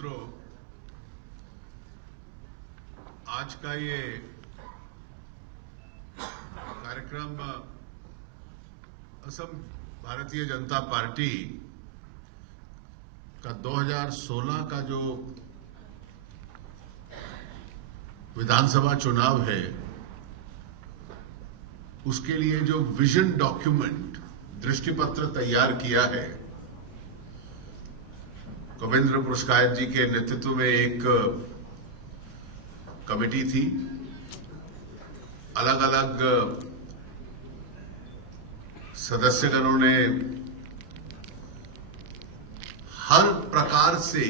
मित्रों, आज का ये कार्यक्रम असम भारतीय जनता पार्टी का 2016 का जो विधानसभा चुनाव है उसके लिए जो विजन डॉक्यूमेंट दृष्टिपत्र तैयार किया है, कविंद्र पुरस्कार जी के नेतृत्व में एक कमेटी थी। अलग अलग सदस्यगणों ने हर प्रकार से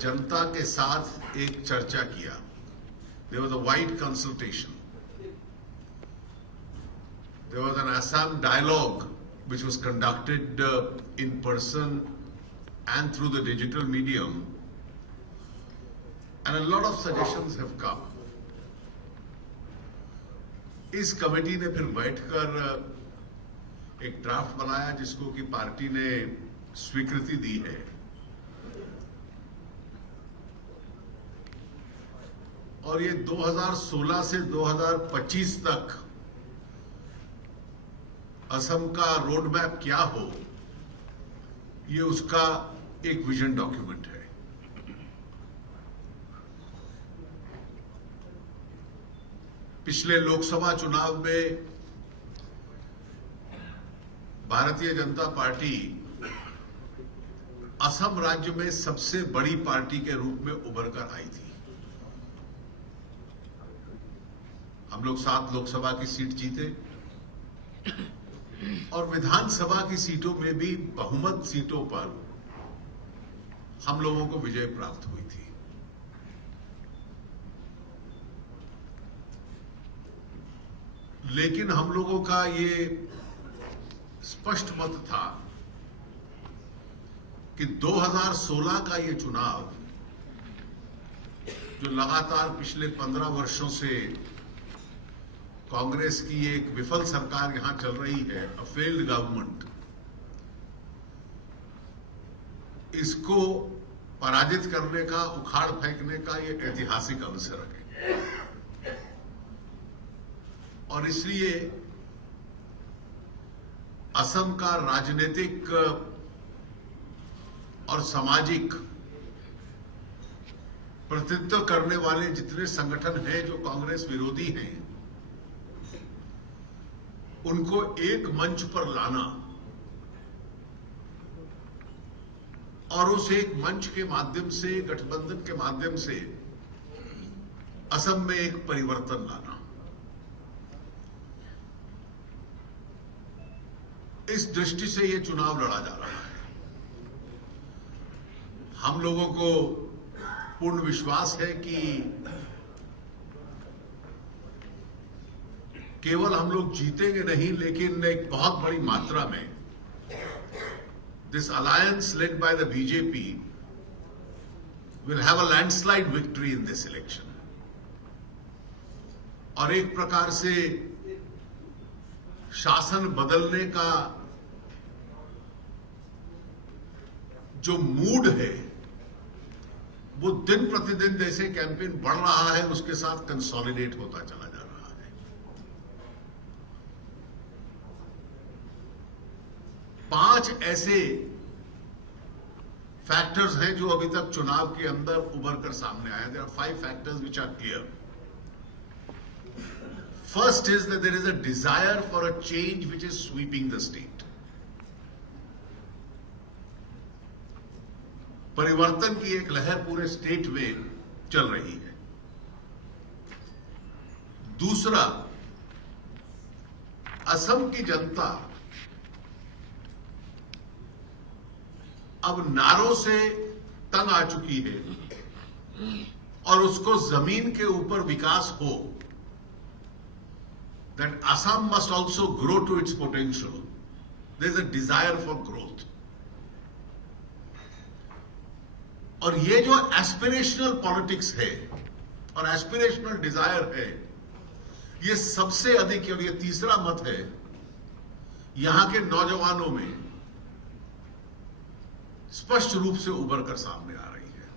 जनता के साथ एक चर्चा किया। There was a wide consultation. There was an Assam dialogue which was conducted in person and through the digital medium, and a lot of suggestions have come. इस कमेटी ने फिर बैठकर एक ड्राफ्ट बनाया जिसको कि पार्टी ने स्वीकृति दी है। और ये 2016 से 2025 तक असम का रोड मैप क्या हो, ये उसका एक विजन डॉक्यूमेंट है। पिछले लोकसभा चुनाव में भारतीय जनता पार्टी असम राज्य में सबसे बड़ी पार्टी के रूप में उभर कर आई थी। हम लोग 7 लोकसभा की सीट जीते और विधानसभा की सीटों में भी बहुमत सीटों पर हम लोगों को विजय प्राप्त हुई थी। लेकिन हम लोगों का ये स्पष्ट मत था कि 2016 का ये चुनाव जो लगातार पिछले 15 वर्षों से कांग्रेस की एक विफल सरकार यहां चल रही है, अ फेल्ड गवर्नमेंट, इसको पराजित करने का, उखाड़ फेंकने का ये ऐतिहासिक अवसर है। और इसलिए असम का राजनीतिक और सामाजिक प्रतिनिधित्व करने वाले जितने संगठन हैं जो कांग्रेस विरोधी हैं, उनको एक मंच पर लाना और उस एक मंच के माध्यम से, गठबंधन के माध्यम से असम में एक परिवर्तन लाना, इस दृष्टि से यह चुनाव लड़ा जा रहा है। हम लोगों को पूर्ण विश्वास है कि केवल हम लोग जीतेंगे नहीं, लेकिन एक बहुत बड़ी मात्रा में this alliance led by the BJP will have a landslide victory in this election. और एक प्रकार से शासन बदलने का जो मूड है वो दिन प्रतिदिन जैसे कैंपेन बढ़ रहा है उसके साथ कंसोलिडेट होता चला जा रहा है। पांच ऐसे फैक्टर्स हैं जो अभी तक चुनाव के अंदर उभर कर सामने आए। There are 5 factors which are clear. First is that there is a desire for a change which is sweeping the state. परिवर्तन की एक लहर पूरे स्टेट में चल रही है। दूसरा, असम की जनता अब नारों से तंग आ चुकी है और उसको जमीन के ऊपर विकास हो, that Assam must also grow to its potential. There is a desire for growth. और ये जो एस्पिरेशनल पॉलिटिक्स है और एस्पिरेशनल डिजायर है, ये सबसे अधिक, और ये तीसरा मत है, यहां के नौजवानों में स्पष्ट रूप से उभर कर सामने आ रही है।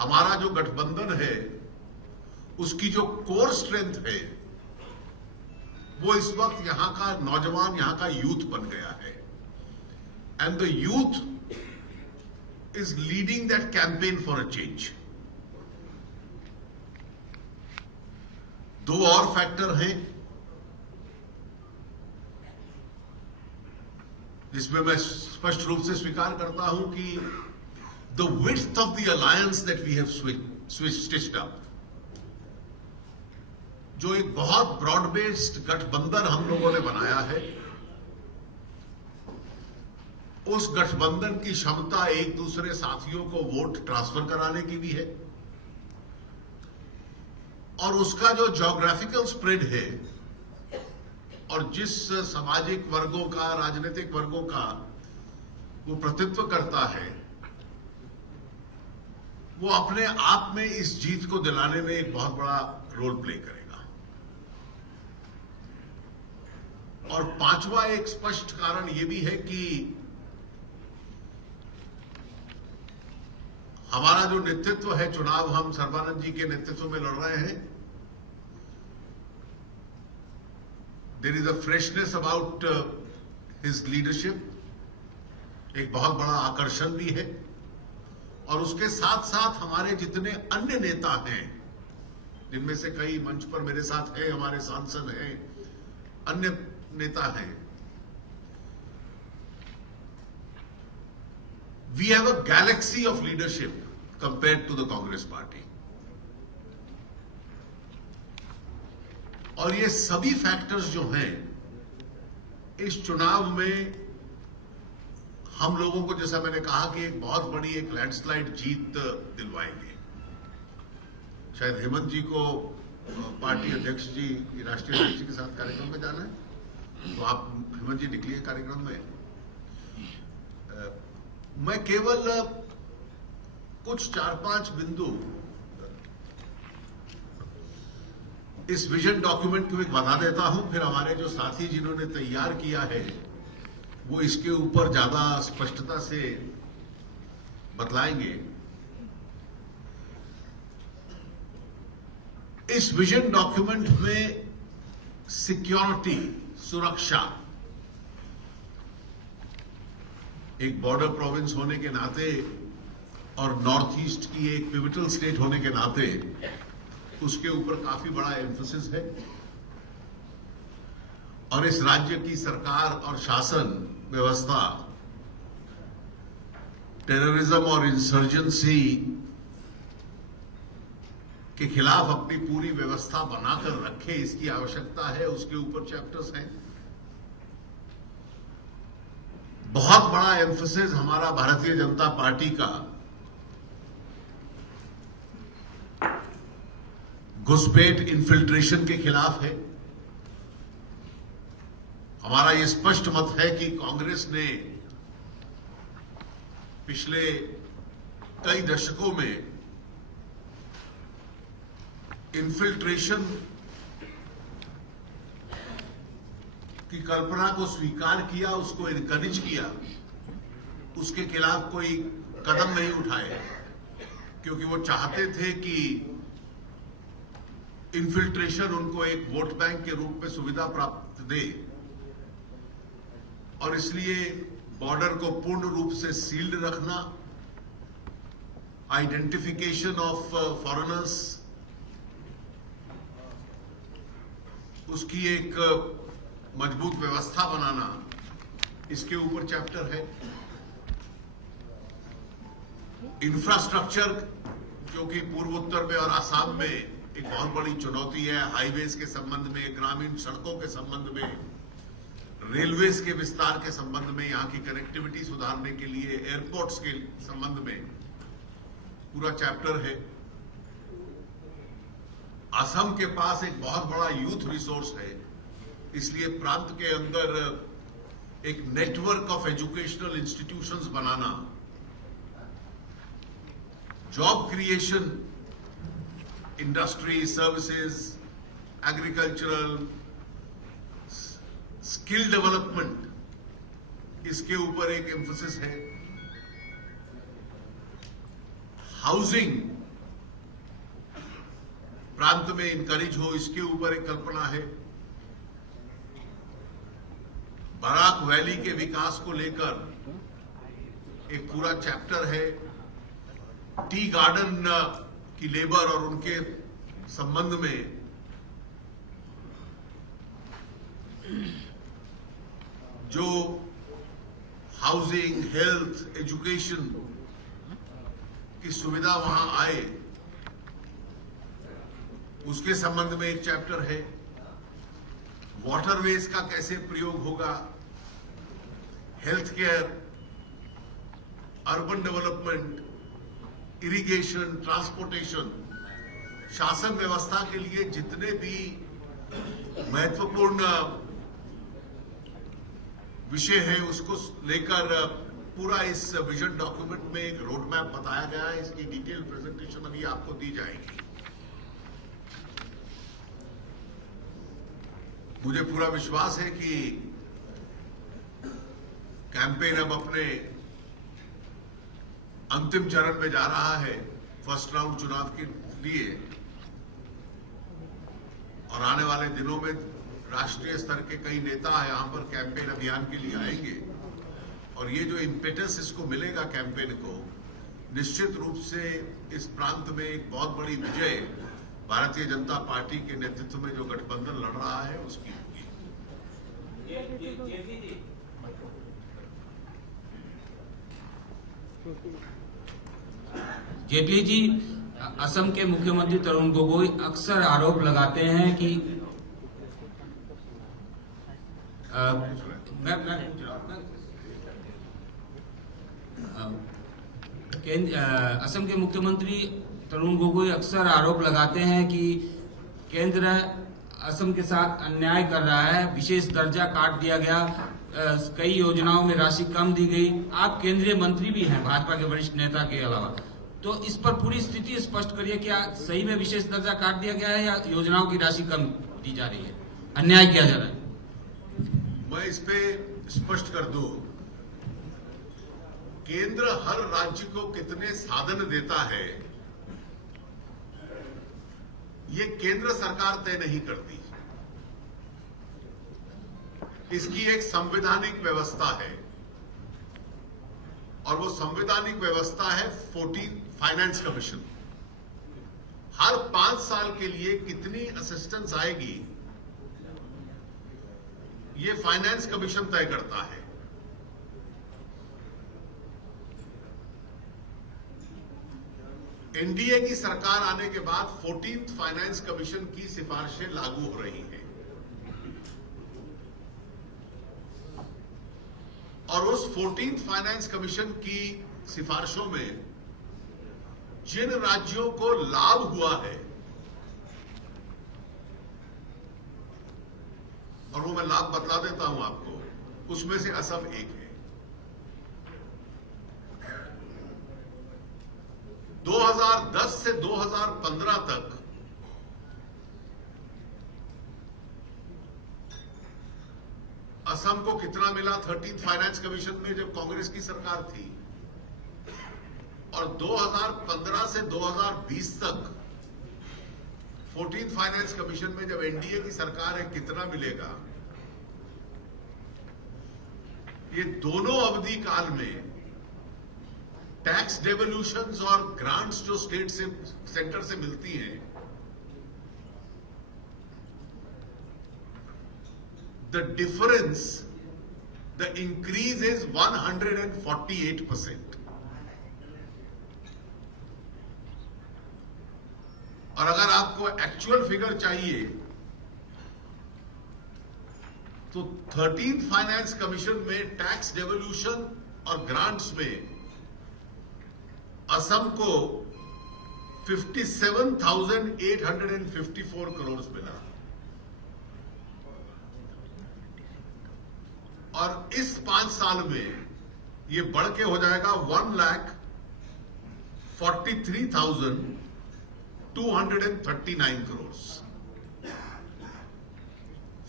हमारा जो गठबंधन है उसकी जो कोर स्ट्रेंथ है वो इस वक्त यहां का नौजवान, यहां का यूथ बन गया है। And the youth is leading that campaign for a change. दो और फैक्टर हैं जिसमें मैं स्पष्ट रूप से स्वीकार करता हूं कि the width of the alliance that we have stitched up, जो एक बहुत ब्रॉड बेस्ड गठबंधन हम लोगों ने बनाया है, उस गठबंधन की क्षमता एक दूसरे साथियों को वोट ट्रांसफर कराने की भी है और उसका जो ज्योग्राफिकल स्प्रेड है और जिस सामाजिक वर्गों का, राजनीतिक वर्गों का वो प्रतिनिधित्व करता है, वो अपने आप में इस जीत को दिलाने में एक बहुत बड़ा रोल प्ले करेगा। और पांचवा एक स्पष्ट कारण ये भी है कि हमारा जो नेतृत्व है, चुनाव हम सर्बानंद जी के नेतृत्व में लड़ रहे हैं। There is a freshness about his leadership, एक बहुत बड़ा आकर्षण भी है। और उसके साथ साथ हमारे जितने अन्य नेता हैं, जिनमें से कई मंच पर मेरे साथ हैं, हमारे सांसद हैं, अन्य नेता हैं, we have a galaxy of leadership compared to the Congress party. और ये सभी फैक्टर्स जो हैं इस चुनाव में हम लोगों को, जैसा मैंने कहा, कि एक बहुत बड़ी एक लैंडस्लाइड जीत दिलवाएंगे। शायद हेमंत जी को पार्टी अध्यक्ष जी, राष्ट्रीय अध्यक्ष जी के साथ कार्यक्रम में जाना है, तो आप हेमंत जी निकलिए कार्यक्रम में। मैं केवल कुछ 4-5 बिंदु इस विजन डॉक्यूमेंट को एक बता देता हूं, फिर हमारे जो साथी जिन्होंने तैयार किया है वो इसके ऊपर ज्यादा स्पष्टता से बतलाएंगे। इस विजन डॉक्यूमेंट में सिक्योरिटी, सुरक्षा, एक बॉर्डर प्रोविंस होने के नाते और नॉर्थ ईस्ट की एक पिविटल स्टेट होने के नाते उसके ऊपर काफी बड़ा एम्फेसिस है। और इस राज्य की सरकार और शासन व्यवस्था टेररिज्म और इंसर्जेंसी के खिलाफ अपनी पूरी व्यवस्था बनाकर रखे, इसकी आवश्यकता है, उसके ऊपर चैप्टर्स हैं। बहुत बड़ा एम्फेसिस हमारा भारतीय जनता पार्टी का घुसपैठ, इन्फिल्ट्रेशन के खिलाफ है। हमारा यह स्पष्ट मत है कि कांग्रेस ने पिछले कई दशकों में इन्फिल्ट्रेशन की कल्पना को स्वीकार किया, उसको इनकरेज किया, उसके खिलाफ कोई कदम नहीं उठाए, क्योंकि वो चाहते थे कि इन्फिल्ट्रेशन उनको एक वोट बैंक के रूप में सुविधा प्राप्त दे, और इसलिए बॉर्डर को पूर्ण रूप से सील्ड रखना, आइडेंटिफिकेशन ऑफ फॉरेनर्स, उसकी एक मजबूत व्यवस्था बनाना, इसके ऊपर चैप्टर है। इंफ्रास्ट्रक्चर, जो कि पूर्वोत्तर में और आसाम में एक बहुत बड़ी चुनौती है, हाईवेज के संबंध में, ग्रामीण सड़कों के संबंध में, रेलवेज के विस्तार के संबंध में, यहाँ की कनेक्टिविटी सुधारने के लिए, एयरपोर्ट्स के संबंध में पूरा चैप्टर है। असम के पास एक बहुत बड़ा यूथ रिसोर्स है, इसलिए प्रांत के अंदर एक network of educational institutions banana, job creation, industry, services, agricultural, skill development, इसके ऊपर एक एम्फेसिस है। हाउसिंग प्रांत में इनकरेज हो, इसके ऊपर एक कल्पना है। बराक वैली के विकास को लेकर एक पूरा चैप्टर है। टी गार्डन की लेबर और उनके संबंध में जो हाउसिंग, हेल्थ, एजुकेशन की सुविधा वहां आए, उसके संबंध में एक चैप्टर है। वाटरवेज का कैसे प्रयोग होगा, health care, urban development, irrigation, transportation, शासन व्यवस्था के लिए जितने भी महत्वपूर्ण विषय है उसको लेकर पूरा इस विजन डॉक्यूमेंट में एक रोड मैप बताया गया है। इसकी डिटेल प्रेजेंटेशन अभी आपको दी जाएगी। मुझे पूरा विश्वास है कि कैंपेन अब अपने अंतिम चरण में जा रहा है फर्स्ट राउंड चुनाव के लिए, और आने वाले दिनों में राष्ट्रीय स्तर के कई नेता यहां पर कैंपेन अभियान के लिए आएंगे। और ये जो इम्पेटस इसको मिलेगा कैंपेन को, निश्चित रूप से इस प्रांत में एक बहुत बड़ी विजय भारतीय जनता पार्टी के नेतृत्व में जो गठबंधन लड़ रहा है उसकी होगी। जेटली जी, असम के मुख्यमंत्री तरुण गोगोई अक्सर आरोप लगाते हैं कि असम के मुख्यमंत्री तरुण गोगोई अक्सर आरोप लगाते हैं कि केंद्र असम के साथ अन्याय कर रहा है, विशेष दर्जा काट दिया गया, कई योजनाओं में राशि कम दी गई। आप केंद्रीय मंत्री भी हैं भाजपा के वरिष्ठ नेता के अलावा, तो इस पर पूरी स्थिति स्पष्ट करिए। क्या सही में विशेष दर्जा काट दिया गया है या योजनाओं की राशि कम दी जा रही है, अन्याय किया जा रहा है? मैं इस पे स्पष्ट कर दूं, केंद्र हर राज्य को कितने साधन देता है ये केंद्र सरकार तय नहीं करती। इसकी एक संवैधानिक व्यवस्था है और वो संवैधानिक व्यवस्था है 14th फाइनेंस कमीशन। हर 5 साल के लिए कितनी असिस्टेंस आएगी ये फाइनेंस कमीशन तय करता है। एनडीए की सरकार आने के बाद 14th फाइनेंस कमीशन की सिफारिशें लागू हो रही हैं और उस 14th फाइनेंस कमीशन की सिफारिशों में जिन राज्यों को लाभ हुआ है, और वो मैं लाभ बतला देता हूं आपको, उसमें से असम एक है। 2010 से 2015 तक असम को कितना मिला 13th फाइनेंस कमीशन में जब कांग्रेस की सरकार थी, और 2015 से 2020 तक 14th फाइनेंस कमीशन में जब एनडीए की सरकार है कितना मिलेगा। ये दोनों अवधि काल में टैक्स डेवल्यूशंस और ग्रांट्स जो स्टेट से सेंटर से मिलती हैं, the difference, the increase is 148%. और अगर आपको एक्चुअल फिगर चाहिए तो 13th फाइनेंस कमीशन में टैक्स डेवल्यूशन और ग्रांट्स में असम को 57,854 करोड़ मिला, और इस 5 साल में ये बढ़ के हो जाएगा 1,43,239 crore.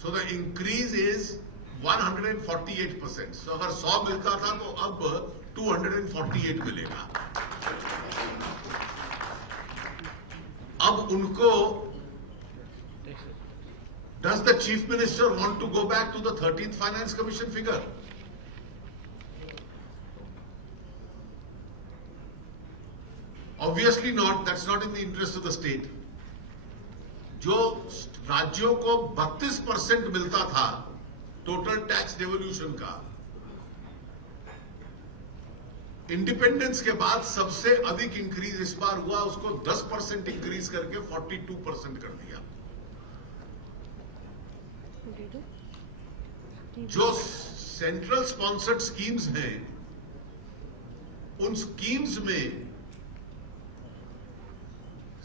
So the increase is 148%। सो अगर 100 मिलता था तो अब 248 मिलेगा। अब उनको Does the Chief Minister want to go back to the 13th Finance Commission figure? Obviously not. That's not in the interest of the state. जो राज्यों को 32% मिलता था टोटल टैक्स डेवोल्यूशन का, इंडिपेंडेंस के बाद सबसे अधिक इंक्रीज इस बार हुआ, उसको 10% इंक्रीज करके 42% कर दिया। जो सेंट्रल स्पॉन्सर्ड स्कीम्स हैं, उन स्कीम्स में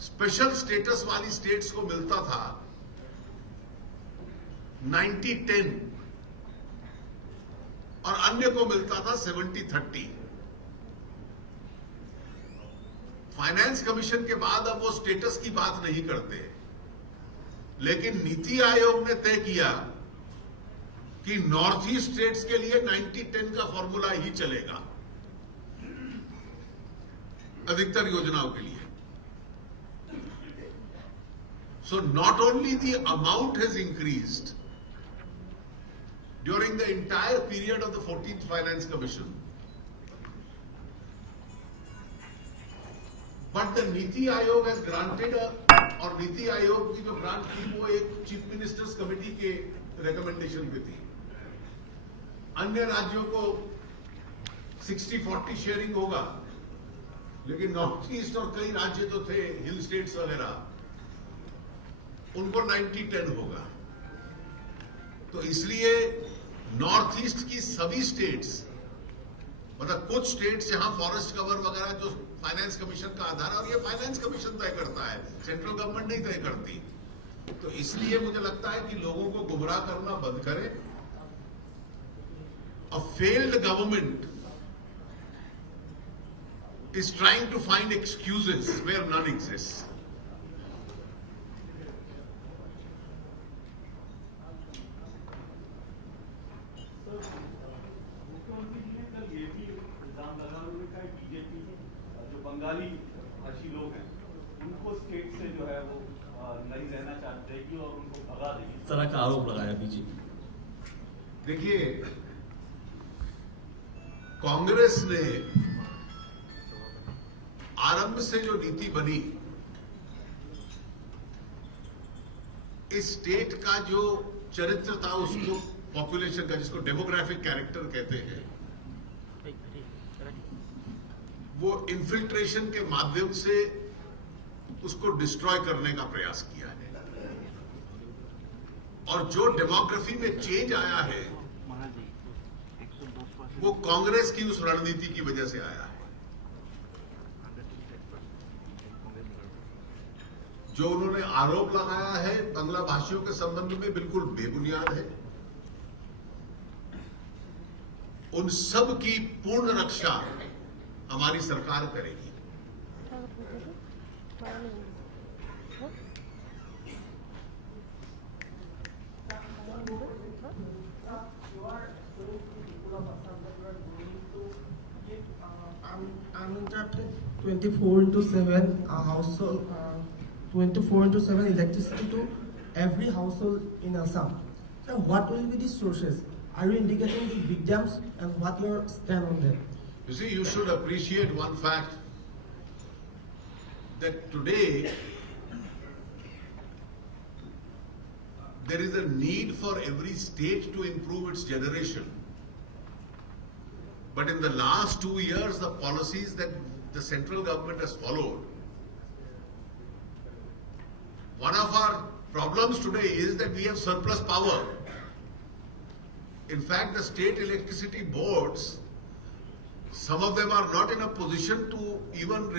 स्पेशल स्टेटस वाली स्टेट्स को मिलता था 90-10 और अन्य को मिलता था 70-30। फाइनेंस कमीशन के बाद अब वो स्टेटस की बात नहीं करते, लेकिन नीति आयोग ने तय किया कि नॉर्थ ईस्ट स्टेट्स के लिए 90-10 का फॉर्मूला ही चलेगा अधिकतर योजनाओं के लिए। So not only the amount has increased during the entire period of the 14th Finance Commission, but the Niti Aayog has granted और नीति आयोग की जो ग्रांट थी वो एक चीफ मिनिस्टर्स कमेटी के रिकमेंडेशन पे थी। अन्य राज्यों को 60-40 शेयरिंग होगा, लेकिन नॉर्थ ईस्ट और कई राज्य तो थे हिल स्टेट्स वगैरह, उनको 90-10 होगा। तो इसलिए नॉर्थ ईस्ट की सभी स्टेट्स, मतलब कुछ स्टेट्स जहां फॉरेस्ट कवर वगैरह जो फाइनेंस कमीशन का आधार है, और ये फाइनेंस कमीशन तय करता है, सेंट्रल गवर्नमेंट नहीं तय करती। तो इसलिए मुझे लगता है कि लोगों को गुमराह करना बंद करें। A failed government is trying to find excuses where none exists. Bengali भाषी लोग हैं उनको स्टेट से जो है वो नहीं रहना चाहते और उनको भगा देगी, इस तरह का आरोप लगाया बीजेपी। देखिए, कांग्रेस ने आरंभ से जो नीति बनी, इस स्टेट का जो चरित्र था, उसको पॉपुलेशन का, जिसको डेमोग्राफिक कैरेक्टर कहते हैं, वो इन्फिल्ट्रेशन के माध्यम से उसको डिस्ट्रॉय करने का प्रयास किया है। और जो डेमोग्राफी में चेंज आया है वो कांग्रेस की उस रणनीति की वजह से आया है। जो उन्होंने आरोप लगाया है बांग्ला भाषियों के संबंध में, बिल्कुल बेबुनियाद है। उन सब की पूर्ण रक्षा हमारी सरकार करेगी। Uninterrupted 24/7 household, 24/7 electricity to every household in Assam. So what will be the sources? Are you indicating the big dams, and what your stand on that? You see, you should appreciate one fact, that today there is a need for every state to improve its generation. But in the last 2 years, the policies that the central government has followed, one of our problems today is that we have surplus power. In fact, the state electricity boards, some of them are not in a position to even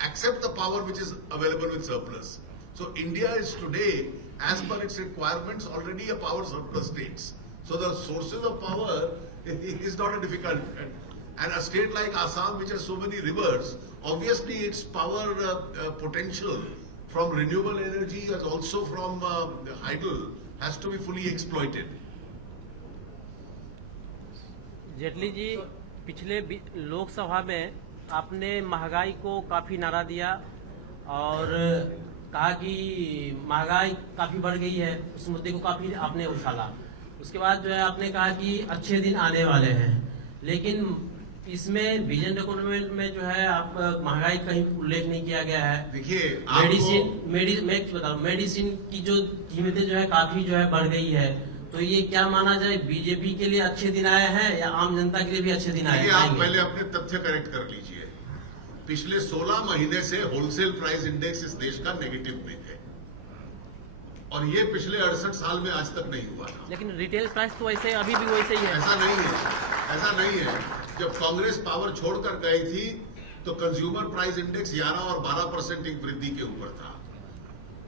accept the power which is available with surplus. So India is today, as per its requirements, already a power surplus state. So the sources of power is not a difficult. And a state like Assam, which has so many rivers, obviously its power potential from renewable energy as also from hydel has to be fully exploited. Jaitley ji, पिछले लोकसभा में आपने महंगाई को काफ़ी नारा दिया और कहा कि महंगाई काफी बढ़ गई है, उस मुद्दे को काफी आपने उछाला। उसके बाद जो है आपने कहा कि अच्छे दिन आने वाले हैं, लेकिन इसमें विजन डॉक्यूमेंट में जो है आप महंगाई कहीं उल्लेख नहीं किया गया है। देखिए मेडिसिन की जो कीमतें जो है काफी जो है बढ़ गई है, तो ये क्या माना जाए, बीजेपी के लिए अच्छे दिन आए हैं या आम जनता के लिए भी अच्छे दिन आए हैं? आप पहले अपने तथ्य करेक्ट कर लीजिए। पिछले 16 महीने से होलसेल प्राइस इंडेक्स इस देश का नेगेटिव में है, और ये पिछले 68 साल में आज तक नहीं हुआ था। लेकिन रिटेल प्राइस तो वैसे अभी भी वैसे ही है। ऐसा नहीं है। जब कांग्रेस पावर छोड़कर गई थी तो कंज्यूमर प्राइस इंडेक्स 11 और 12% की वृद्धि के ऊपर था,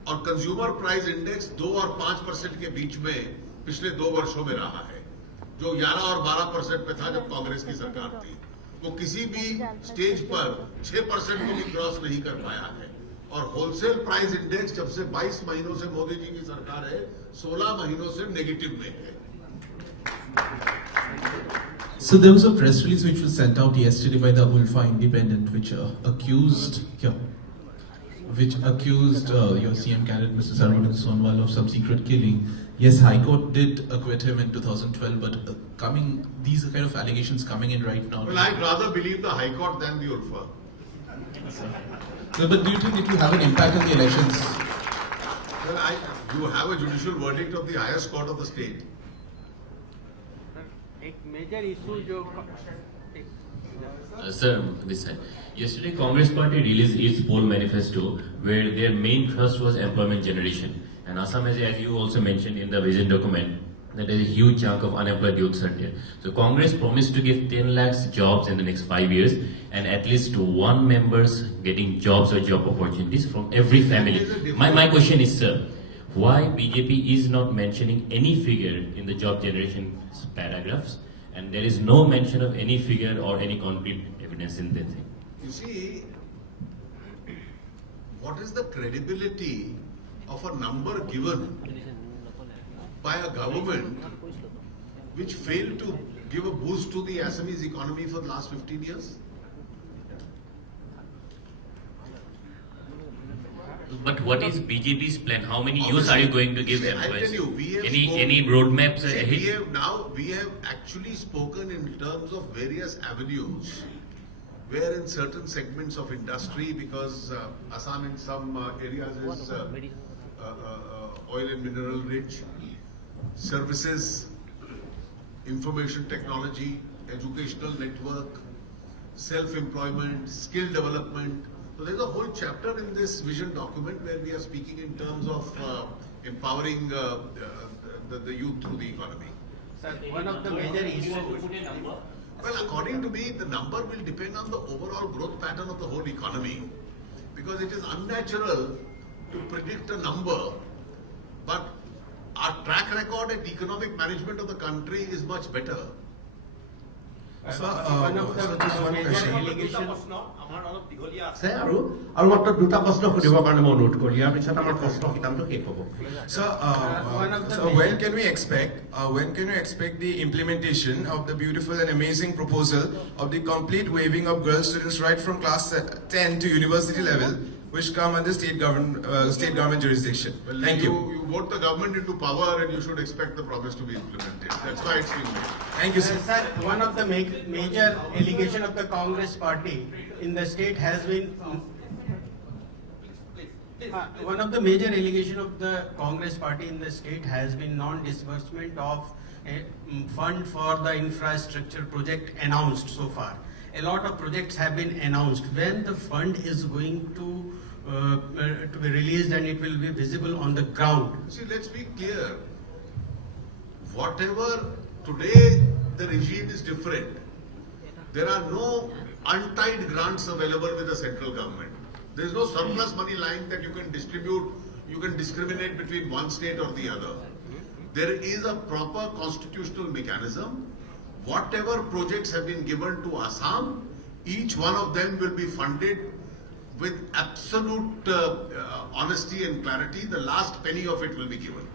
और कंज्यूमर प्राइस इंडेक्स 2 और 5% के बीच में पिछले 2 वर्षों में रहा है, जो 11 और 12% पे था जब कांग्रेस की सरकार थी। वो किसी भी स्टेज पर 6% को भी क्रॉस नहीं कर पाया है, और होलसेल प्राइस इंडेक्स जब से 22 महीनों से मोदी जी की सरकार है, 16 महीनों से नेगेटिव में है। So there was a press release which was sent out yesterday by the Ulfa Independent, which accused your CM candidate Mr. Saravanan Sonwal of some secret killing. Yes, High Court did acquit him in 2012, but these are kind of allegations coming in right now. Well, I'd rather believe the High Court than the Ulfa. So, but do you think it will have an impact on the elections? Well, you have a judicial verdict of the highest court of the state. एक major issue जो Sir, this side. Yesterday, Congress Party released its poll manifesto, where their main thrust was employment generation. And Assam, as you also mentioned in the vision document, that there is a huge chunk of unemployed youths are there. So Congress promised to give 10 lakhs jobs in the next 5 years, and at least one members getting jobs or job opportunities from every family. My question is, sir, why BJP is not mentioning any figure in the job generation paragraphs, and there is no mention of any figure or any concrete evidence in that thing? You see, what is the credibility of a number given by a government which failed to give a boost to the Assamese economy for the last 15 years? But what is BJP's plan? How many youths are you going to give See, employees? I tell you, we have Any roadmaps See, ahead? we have actually spoken in terms of various avenues, where in certain segments of industry, because Assam in some areas is oil and mineral rich, services, information technology, educational network, self-employment, skill development. So there's a whole chapter in this vision document where we are speaking in terms of empowering the youth through the economy. Sir, one of the major issues. Well, according to me, the number will depend on the overall growth pattern of the whole economy, because it is unnatural to predict a number, but our track record at economic management of the country is much better. Just one question. আৰু মাত্ৰ দুটা প্ৰশ্ন সুধিবৰ কাৰণে মই অনুৰোধ কৰিলোঁ, ইয়াৰ পিছত আমাৰ প্ৰশ্ন কিতাপটো শেষ হ'ব। So when can we expect the implementation of the beautiful and amazing proposal of the complete waiving of girl students right from class 10 to university level, which come under state government jurisdiction? Well, Thank you. You vote the government into power and you should expect the promise to be implemented. That's why it's being made. Thank you, sir. Sir, one of the major allegation of the Congress party in the state has been one of the major allegation of the Congress party in the state has been non-disbursement of a fund for the infrastructure project announced so far. A lot of projects have been announced. When the fund is going to be released and it will be visible on the ground? See, let's be clear. Whatever today the regime is different. There are no untied grants available with the central government. There is no surplus money lying that you can distribute, you can discriminate between one state or the other. There is a proper constitutional mechanism. Whatever projects have been given to Assam, each one of them will be funded with absolute honesty and clarity. The last penny of it will be given.